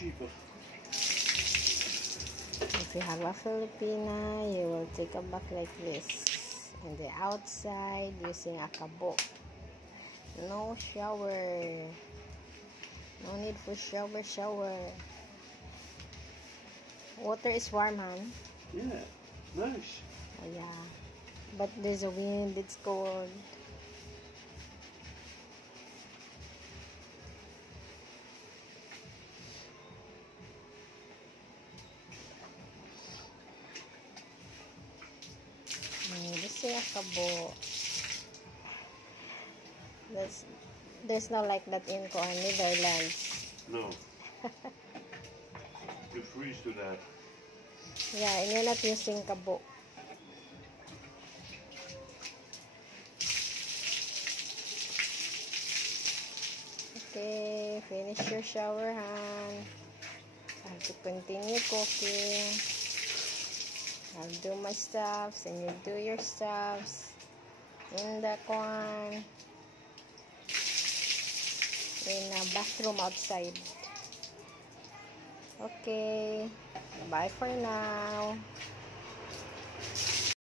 cheaper. If you have a Filipina, you will take a bath like this. And the outside, using a kabo. No shower. No need for shower. Water is warm, hon? Yeah, nice. Oh, yeah. But there's a wind, it's cold. This is a kabo. There's no like that in Netherlands. No. You freeze to that. Yeah, and you're not using kabo. Okay, finish your shower, hon. I have to continue cooking. I'll do my stuffs and you do your stuffs in the corn in a bathroom outside. Okay, bye for now.